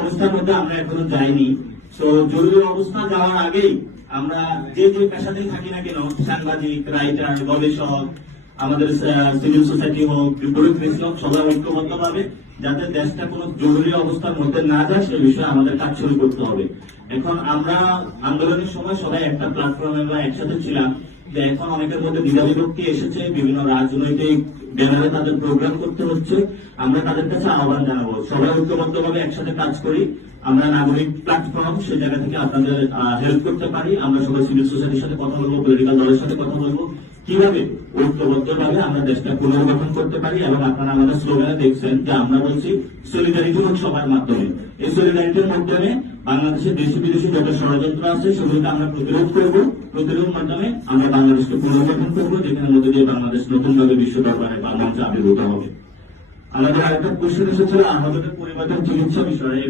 অবস্থার মধ্যে আমরা এখনো যাইনি। তো জরুরি অবস্থা যাওয়ার আগেই আমরা যে যে পেশাতেই থাকি না কেন, সাংবাদিক, রাইটার, গবেষক, আমাদের সিভিল সোসাইটি হোক, ব্যুরোক্রেসি হোক, সবাই ঐক্যবদ্ধ ভাবে যাতে দেশটা কোনো জরুরি অবস্থার মধ্যে না যায় সে বিষয়ে আমাদের কাজ শুরু করতে হবে। এখন আমরা আন্দোলনের সময় সবাই একটা প্ল্যাটফর্মে বা একসাথে ছিলাম, যে এখন অনেকের মধ্যে দ্বিধাবিভক্তি এসেছে, বিভিন্ন রাজনৈতিক ব্যানারে তাদের প্রোগ্রাম করতে হচ্ছে। আমরা তাদের কাছে আহ্বান জানাবো, সবাই ঐক্যবদ্ধ ভাবে একসাথে কাজ করি। আমরা নাগরিক প্ল্যাটফর্ম, সেই জায়গা থেকে আপনাদের হেল্প করতে পারি। আমরা সবাই সিভিল সোসাইটির সাথে কথা বলবো, পলিটিক্যাল দলের সাথে কথা বলবো, কিভাবে ঐক্যবদ্ধ ভাবে আমরা দেশটা পুনর্গঠন করতে পারি। এবং আপনারা আমাদের স্লোগানে দেখছেন যে আমরা বলছি সলিডারিটি উৎসবের মাধ্যমে। এই সলিডারিটির মাধ্যমে বাংলাদেশের দেশি বিদেশি যত ষড়যন্ত্র আছে সেগুলোকে আমরা প্রতিরোধ করবো। প্রতিরোধের মাধ্যমে আমরা বাংলাদেশকে পুনর্গঠন করবো, যেখানে মধ্যে দিয়ে বাংলাদেশ নতুনভাবে বিশ্ব দরবারে বা মঞ্চে আবির্ভূত হবে। আমাদের আরেকটা কোশ্চেন এসেছিল আমাদের পরিবারের চিকিৎসা বিষয়ে।